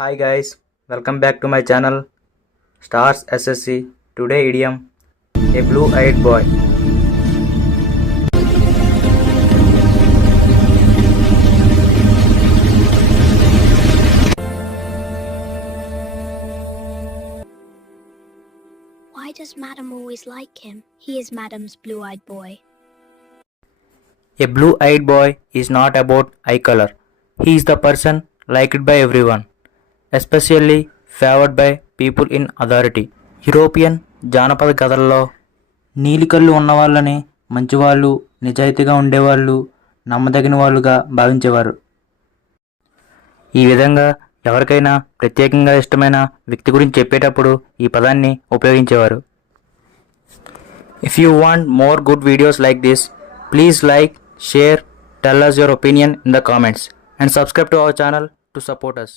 Hi guys, welcome back to my channel Stars SSC. Today idiom a blue-eyed boy. Why does Madam always like him? He is Madam's blue-eyed boy. A blue-eyed boy is not about eye color. He is the person liked by everyone, especially favored by people in authority. European జానపద కథల్లో నీలికళ్ళు ఉన్నవాళ్ళని మంచివాళ్ళు, నిజాయితీగా ఉండేవాళ్ళు, నమ్మదగిన వాళ్ళుగా భావించేవారు. ఈ విధంగా ఎవరికైనా ప్రత్యేకంగా ఇష్టమైన వ్యక్తి గురించి చెప్పేటప్పుడు ఈ పదాన్ని ఉపయోగించేవారు. If you want more good videos like this, please like, share, tell us your opinion in the comments and subscribe to our channel to support us.